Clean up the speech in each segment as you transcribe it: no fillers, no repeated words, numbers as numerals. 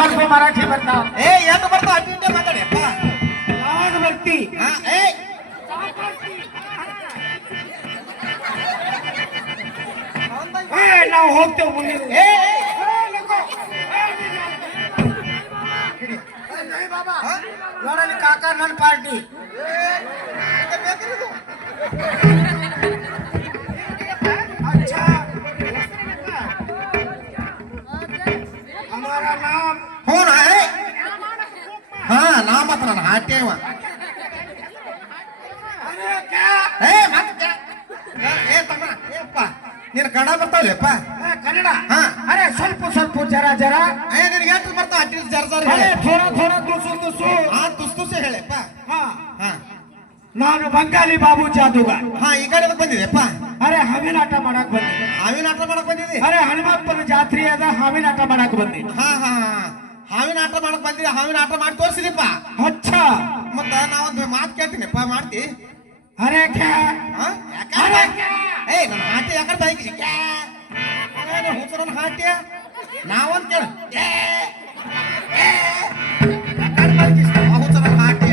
ಸ್ವಲ್ಪ ಮರಾಠಿ ಬರ್ತಾವ. ಏನು ಬರ್ತಾವ ಅಡ್ಡಿ ಇಂಡಿಯಾ ಮಾತಾಡಿಯಪ್ಪ. ಯಾವಾಗ ಬರ್ತಿ? ನಾವು ಹೋಗ್ತೇವೆ ಮುಂದೆ. ನೋಡಲಿ ಕಾಕ ನನ್ನ ಪಾರ್ಟಿ. अच्छा हमारा नाम कौन है? हाँ नाम मत ना हाटे हुआ. अरे क्या? मत क्या? तಮ್ಮ ಏಪ್ಪ ನೀನು ಕನ್ನಡ ಬರ್ತಾವಲ್ಲಪ್ಪ? ಕನ್ನಡ. ಹಾ ಅರೆ ಸ್ವಲ್ಪ ಸ್ವಲ್ಪ ಜರ ಜರ. ನಿನಗೆ ಎಷ್ಟು ಬರ್ತಾವ ಅಟ್ಲೀಸ್ಟ್ ಜರ ಜರ ಅರೆ ಥೋಡ ಥೋಡ ತುಸು ತುಸು. ತುಸು ತುಸು ಹೇಳಪ್ಪ. ಹಾ ಹಾ ನಾನು ಬಂಗಾಲಿ ಬಾಬು ಜಾದೂಗಾರ್. ಹಾ ಈ ಕಡೆ ಬಂದಿದೆಪ್ಪ. ಅರೆ ಹಾವಿನ ಆಟ ಮಾಡಕ್ ಬಂದೆ. ಹಾವಿನ ಆಟ ಮಾಡಕ್ ಬಂದಿದೆ? ಅರೆ ಹನುಮಪ್ಪನ ಜಾತ್ರೆ ಅದ, ಹಾವಿನ ಆಟ ಮಾಡಕ್ ಬಂದೆ. ಹಾ ಹಾ ಹಾವಿನ ಆಟ ಮಾಡಕ್ ಬಂದಿದೆ. ಹಾವಿನ ಆಟ ಮಾಡಿ ತೋರಿಸಿದಪ್ಪ. ಅಚ್ಚ ಮತ್ತ ನಾವೊಂದು ಮಾತು ಕೇಳ್ತೀನಿಪ್ಪ, ಮಾಡ್ತಿ? ಅರೆ ಕ್ಯಾ? ಅರೆ ಕ್ಯಾ? ನನ್ನ ಹಾಟಿ ಯಾಕಡೆ ಬೈಕ್ ಹುಚ್ಚರನ್ನ ಹಾಟಿ ನಾವಂತ ಕೇಳ ಹುಚ್ಚರನ್ನ ಹಾಟಿ.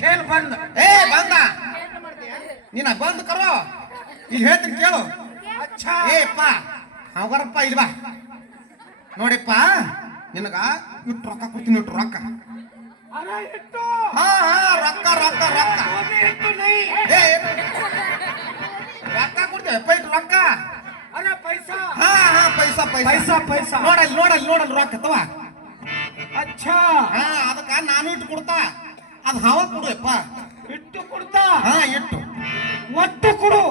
खेल बंद. ಬಂದ ನೀನ ಬಂದ್ ಕರೋ. ಇಲ್ಲಿ ಹೇಳ್ತೀನಿ ಕೇಳು. अच्छा ಏಪ್ಪ ಅವರಪ್ಪ ಇಲ್ವಾ ನೋಡಿಪ್ಪ, ನಿನಗ ಇಟ್ಟು ರೊಕ್ಕ ಕೊಡ್ತೀನಿ. ಇಟ್ಟು ರೊಕ್ಕ. अरे इट्टू. ಹಾ ಹಾ ರೊಕ್ಕ ರೊಕ್ಕ ರೊಕ್ಕ. इट्टू नहीं. ರೊಕ್ಕ ಕೊಡ್ತೇವೆ ಇಟ್ಟು ರೊಕ್ಕ. अरे पैसा. ಹಾ ಹಾ ಪೈಸಾ ಪೈಸಾ पैसा पैसा. ನೋಡಲ್ಲಿ ನೋಡಲ್ಲಿ ನೋಡಲ್ಲಿ ರೊಕ್ಕ ತವಾ. अच्छा ಹಾ ಅದಕ್ಕ ನಾನು ಇಟ್ಟು ಕೊಡ್ತಾ, ಅದು ಹಾವ ಕೊಡುವಪ್ಪ. ಇಟ್ಟು ಕೊಡ್ತಾ. ಹಾ ಇಟ್ಟು ಒಟ್ಟು ಕೊಡು.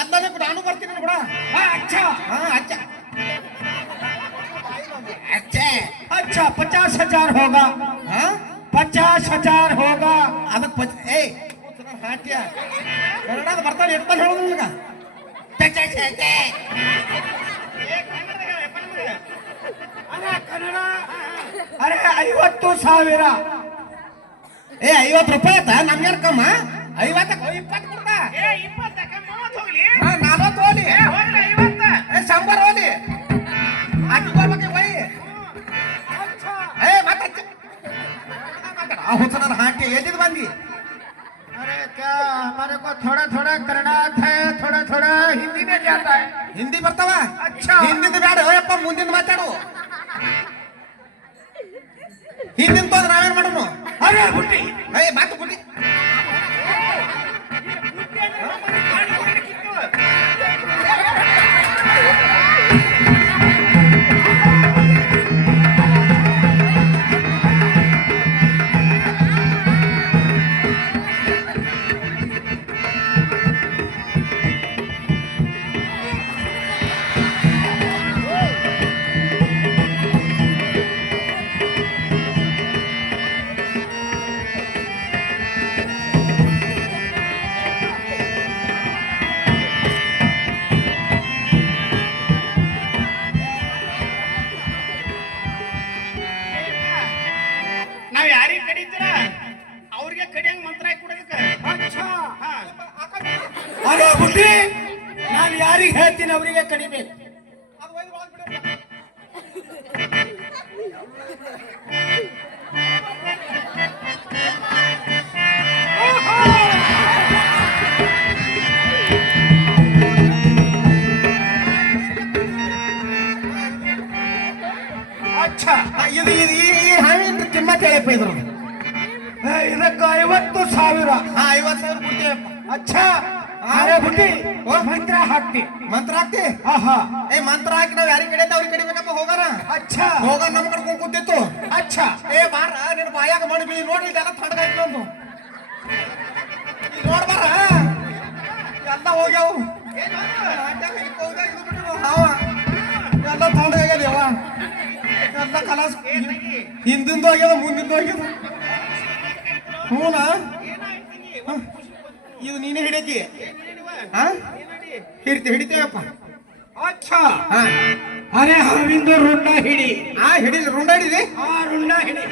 ಎಲ್ಲನೇ ನಾನು ಬರ್ತೀನಿ ಕೂಡ. अच्छा ಹಾ ಅಚ್ಚ ಅಚ್ಚೆ. अच्छा 50,000 होगा. ಹಾ 50,000 होगा. ಅದಕ್ಕೆ ಹಾಟ್ಯ ಕನ್ನಡದ ಬರ್ತಾನೆ ಎಡ್ತಾನೆ ಹೇಳೋದು ಈಗ. अरे कನ್ನಡ. अरे 50,000. 50 ರೂಪಾಯಿ ಆಯ್ತಾ? ನಮ್ಗೇನು ಕಮ್ಮ? 50 20 ಕೊಡ್ತಾ? 40 ಹೋಲಿ. 100 ಹೋಲಿ. ಹಾಕಿಕೊಳ್ಬೇಕು ಬೈ. ಮತ್ತೆ ಆ ಹುಚ್ಚನ ಹಾಟಿ ಎಲ್ಲಿದ್ ಬಂದಿ? अरे क्या हमारे को थोड़ा थोड़ा कन्नड़ा आता है, थोड़ा थोड़ा हिंदी में जाता है. ಹಿಂದಿ ಬರ್ತಾವ? अच्छा ಹಿಂದಿನ ಬೇಡ ಹೋಯಪ್ಪ, ಮುಂದಿನ ಮಾತಾಡು. ಹಿಂದಿನ ಬಂದ್ರೆ ನಾವೇನ್ ಮಾಡೋನು? अरे बुट्टी. ಮಾತು ಬಿಡಿ. ನಾವ್ ಯಾರಿಗೆ ಕಡಿತೀರ ಅವ್ರಿಗೆ ಕಡಿಯಂಗ್ ಮಂತ್ರ ಕೊಡೋದಕ್ಕೆ. अच्छा अरे बुट्टी, ನಾನು ಯಾರಿಗೆ ಹೇಳ್ತೀನಿ ಅವರಿಗೆ ಕಡಿಬೇಕು. अच्छा ಇದು ಈ ಹಾವಿನ ಕಿಮ್ಮತ್ ಹೇಳಪ್ಪ ಇದ್ರು. ಇದಕ್ಕೆ 50,000. 50,000 ಕೊಡ್ತೀವಪ್ಪ. अच्छा अरे बुट्टी ಮಂತ್ರ ಹಾಕ್ತಿ. ಮಂತ್ರ ಹಾಕ್ತಿ? ಆಹಾ ಮಂತ್ರ ಹಾಕಿ ನಾವ್ ಯಾರಿಗೆ ಕಡಿಯತ್ತ ಅವ್ರಿಗೆ ಕಡಿಬೇಕಪ್ಪ. ಹೋಗಾರ अच्छा ಹೋಗ ನಮ್ ಕಡ್ಕೊಂಡ್ ಕೂತಿತ್ತು. अच्छा ಬಾರ ನಿನ್ ಬಾಯಾಗ ಮಾಡಿ ಬೀಳಿ ನೋಡಿ, ಇದೆಲ್ಲ ತಣ್ಣಗಾಯ್ತು ಒಂದು. ನೋಡ್ ಬಾರ ಎಲ್ಲ ಹೋಗ್ಯಾವು. ಎಲ್ಲ ತಣ್ಣಗಾಗ್ಯದ ಯಾವ ಎಲ್ಲ ಕಲಾಸ್. ಹಿಂದಿಂದ ಹೋಗ್ಯದ ಮುಂದಿಂದ ಹೋಗ್ಯದ. ಹೂನಾ ಇದು ನೀನೇ ಹಿಡಿಯತಿ? ಹಿಡಿತೇವಪ್ಪ. अच्छा ಹಾ अरे ಹಾವಿಂದು ರುಂಡ ಹಿಡಿ. ಹಿಡಿಲಿ. ರುಂಡ ಹಿಡಿದಿ? ರುಂಡ ಹಿಡಿ.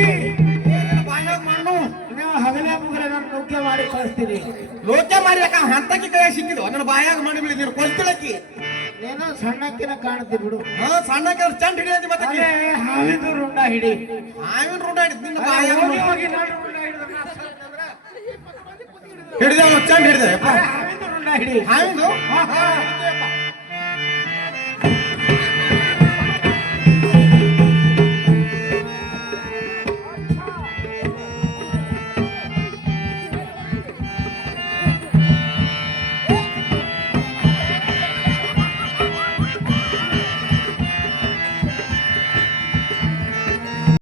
ಹಿಡಿ ಬಾಯಾಗ ಮಣ್ಣು ನೀವು ಹಗಲೇ ಮುಗಲೇ ನಾನು ನೌಕೆ ಮಾಡಿ ಕಳಿಸ್ತೀನಿ. ಲೋಕ ಮಾಡಿ ಯಾಕ ಹಂತಕ್ಕೆ ಕೈ ಸಿಕ್ಕಿದ್ವು ನನ್ನ ಬಾಯಾಗ ಮಾಡಿ ಬಿಡಿ ನೀನು ಕೊಲ್ತಿಳಕ್ಕಿ ನೀನು ಸಣ್ಣಕ್ಕಿನ ಕಾಣ್ತಿ ಬಿಡು. ಹಾ ಸಣ್ಣ ಚಂಡ್ ಹಿಡಿಯತಿ ಮತ್ತೆ ಅದೇ ಹಾವಿಂದು ರುಂಡ ಹಿಡಿ. ಹಾವಿನ ರೂಢ ಹಿಡಿದ್ ನಿನ್ನ ಅದೇ ಬಾಯಾಗ ಹೋಗಿ ಹೋಗಿ ನಾನು ರುಂಡ ಹಿಡಿದ್ರೆ ನಾ ಸತ್ತಂದ್ರೆ ಹಿಡಿದ ಚಂಡ್ ಹಿಡಿದೆ ಅದೇ ಹಾವಿಂದು ರುಂಡ ಹಿಡಿ. ಹಾವಿಂದು ಹಾ, ಹಾ.